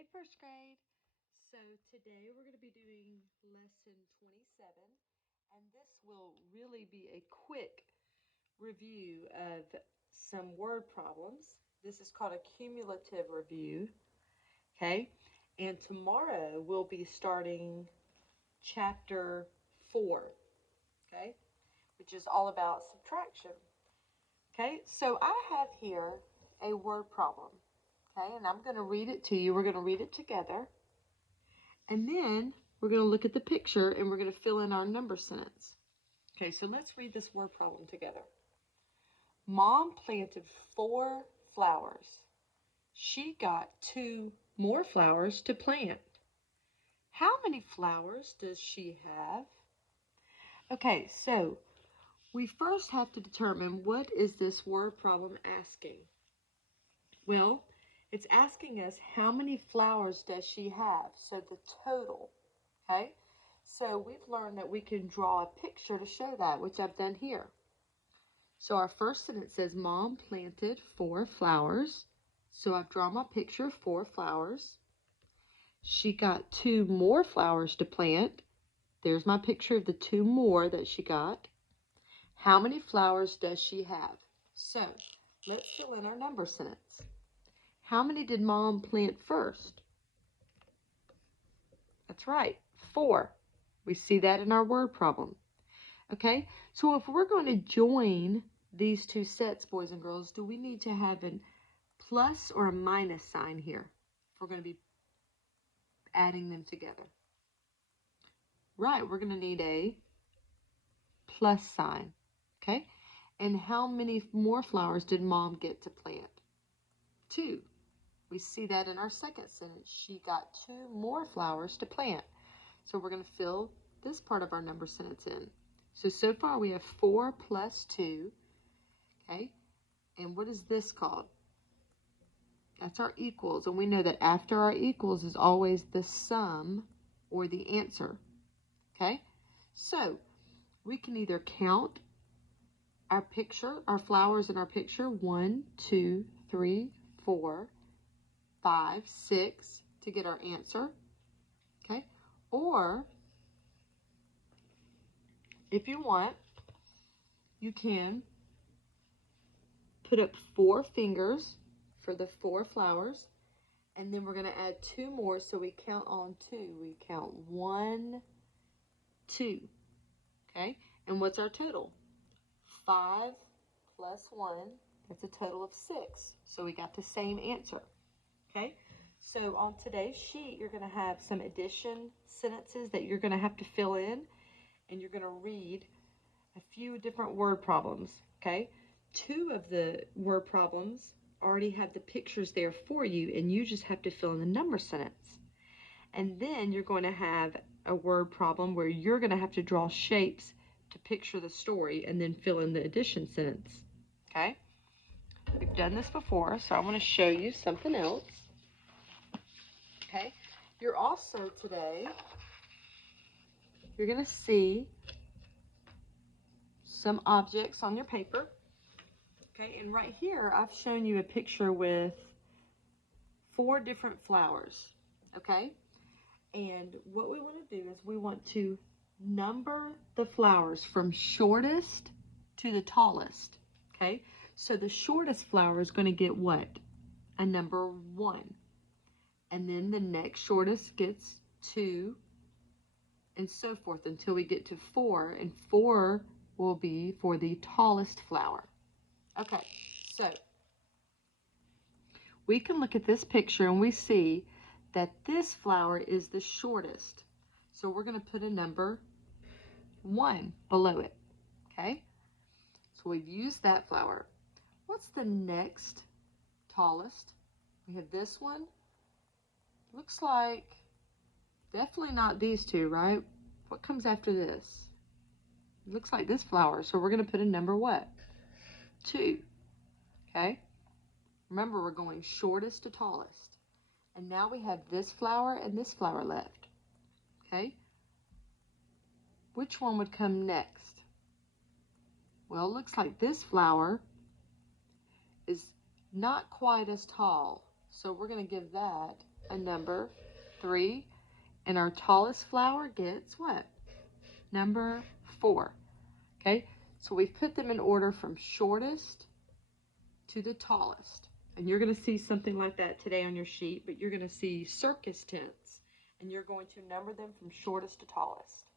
Hey, first grade. So today we're going to be doing lesson 27, and this will really be a quick review of some word problems. This is called a cumulative review, okay? And tomorrow we'll be starting chapter 4, okay? Which is all about subtraction. Okay, so I have here a word problem, okay? And I'm going to read it to you. We're going to read it together. And then we're going to look at the picture and we're going to fill in our number sentence. Okay, so let's read this word problem together. Mom planted 4 flowers. She got 2 more flowers to plant. How many flowers does she have? Okay, so we first have to determine what is this word problem asking. Well, it's asking us how many flowers does she have, so the total, okay? So we've learned that we can draw a picture to show that, which I've done here. So our first sentence says, Mom planted 4 flowers. So I've drawn my picture of 4 flowers. She got 2 more flowers to plant. There's my picture of the 2 more that she got. How many flowers does she have? So let's fill in our number sentence. How many did Mom plant first? That's right, 4. We see that in our word problem. Okay, so if we're going to join these two sets, boys and girls, do we need to have a plus or a minus sign here if we're going to be adding them together? Right, we're going to need a plus sign. Okay, and how many more flowers did Mom get to plant? 2. We see that in our second sentence. She got 2 more flowers to plant. So we're going to fill this part of our number sentence in. So far we have 4 plus 2. Okay, and what is this called? That's our equals, and we know that after our equals is always the sum or the answer. Okay, so we can either count our picture, our flowers in our picture, 1, 2, 3, 4, 5, 6 to get our answer. Okay, or if you want, you can put up 4 fingers for the 4 flowers, and then we're going to add 2 more, so we count on 2. We count 1, 2. Okay, and what's our total? 5 plus 1, that's a total of 6. So we got the same answer. Okay, so on today's sheet, you're going to have some addition sentences that you're going to have to fill in, and you're going to read a few different word problems. Okay, 2 of the word problems already have the pictures there for you, and you just have to fill in the number sentence. And then you're going to have a word problem where you're going to have to draw shapes to picture the story and then fill in the addition sentence. Okay? We've done this before, so I want to show you something else. Okay? You're also today, you're going to see some objects on your paper. Okay? And right here, I've shown you a picture with 4 different flowers. Okay? And what we want to do is we want to number the flowers from shortest to the tallest. Okay, so the shortest flower is going to get what? A number 1. And then the next shortest gets 2, and so forth until we get to 4. And 4 will be for the tallest flower. Okay, so we can look at this picture and we see that this flower is the shortest. So we're going to put a number 1 below it. Okay, so we've used that flower. What's the next tallest? We have this one. Looks like definitely not these 2, right? What comes after this? It looks like this flower. So we're going to put a number what? 2. Okay, remember we're going shortest to tallest. And now we have this flower and this flower left. Okay, which one would come next? Well, it looks like this flower is not quite as tall, so we're going to give that a number 3, and our tallest flower gets what? Number 4. Okay, so we've put them in order from shortest to the tallest. And you're going to see something like that today on your sheet, but you're going to see circus tents, and you're going to number them from shortest to tallest.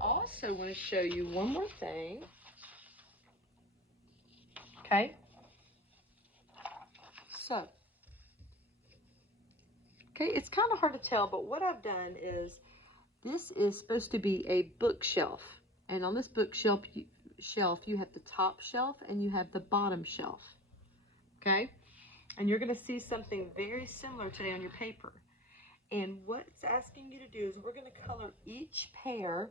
I also want to show you one more thing. Okay, so, okay, it's kind of hard to tell, but what I've done is this is supposed to be a bookshelf. And on this bookshelf, you have the top shelf and you have the bottom shelf. Okay? And you're going to see something very similar today on your paper. And what it's asking you to do is we're going to color each pair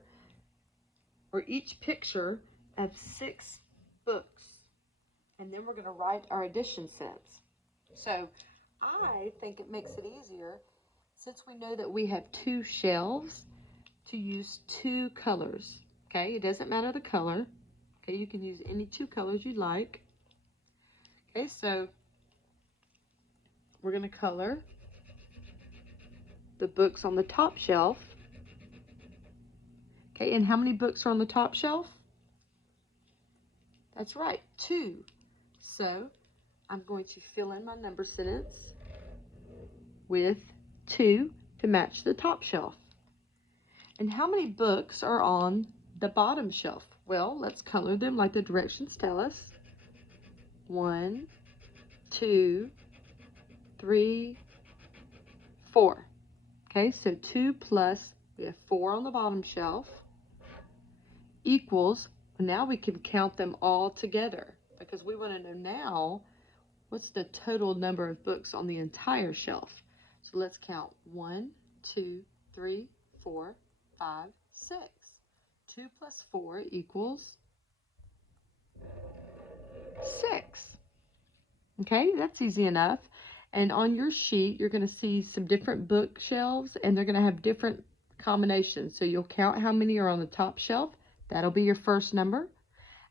or each picture of 6 books. And then we're going to write our addition sentence. So I think it makes it easier, since we know that we have 2 shelves, to use 2 colors. Okay, it doesn't matter the color. Okay, you can use any 2 colors you like. Okay, so we're going to color the books on the top shelf. Okay, and how many books are on the top shelf? That's right, 2. So I'm going to fill in my number sentence with 2 to match the top shelf. And how many books are on the bottom shelf? Well, let's color them like the directions tell us. 1, 2, 3, 4. Okay, so 2 plus, we have 4 on the bottom shelf, equals, now we can count them all together, because we want to know now what's the total number of books on the entire shelf. So let's count 1, 2, 3, 4, 5, 6. 2 plus 4 equals 6. Okay, that's easy enough. And on your sheet, you're going to see some different bookshelves, and they're going to have different combinations. So you'll count how many are on the top shelf. That'll be your first number.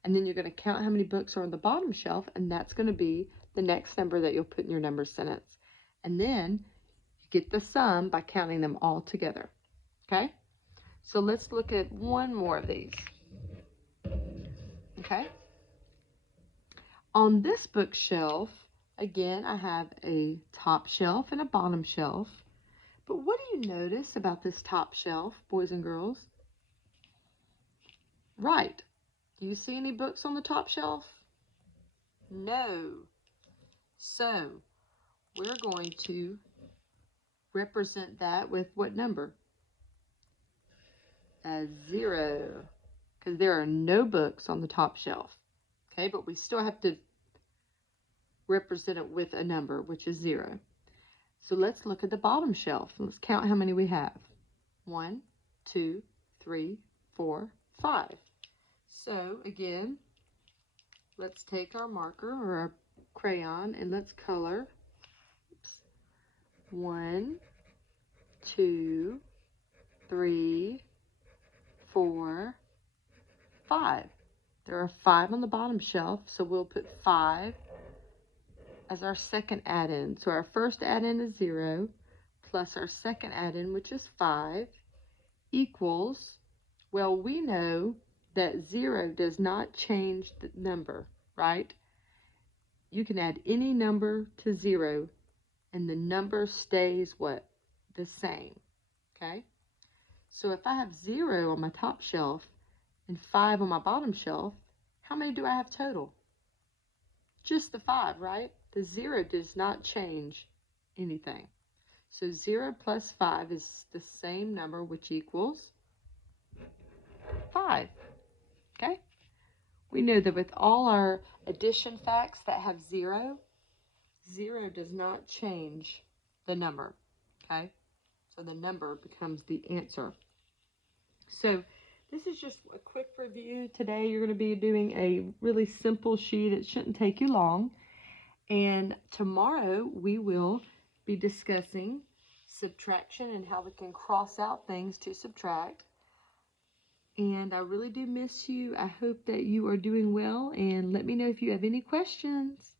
And then you're going to count how many books are on the bottom shelf, and that's going to be the next number that you'll put in your number sentence. And then you get the sum by counting them all together. Okay? So let's look at one more of these. Okay? On this bookshelf, again, I have a top shelf and a bottom shelf. But what do you notice about this top shelf, boys and girls? Right. Do you see any books on the top shelf? No. So, we're going to represent that with what number? A 0. Because there are no books on the top shelf. Okay, but we still have to represent it with a number, which is 0. So let's look at the bottom shelf. Let's count how many we have. 1, 2, 3, 4, 5. So again, let's take our marker or our crayon and let's color. 1, 2, 3, 4, 5. There are 5 on the bottom shelf, so we'll put 5 as our second add-in. So our first add-in is 0, plus our second add-in, which is 5, equals, well, we know that 0 does not change the number, right? You can add any number to 0, and the number stays what? The same, okay? So if I have 0 on my top shelf and 5 on my bottom shelf, how many do I have total? Just the 5, right? The 0 does not change anything. So 0 plus 5 is the same number, which equals 5. Okay? We know that with all our addition facts that have 0, 0 does not change the number. Okay? So the number becomes the answer. So this is just a quick review. Today you're going to be doing a really simple sheet. It shouldn't take you long. And tomorrow we will be discussing subtraction and how we can cross out things to subtract. And I really do miss you. I hope that you are doing well, and let me know if you have any questions.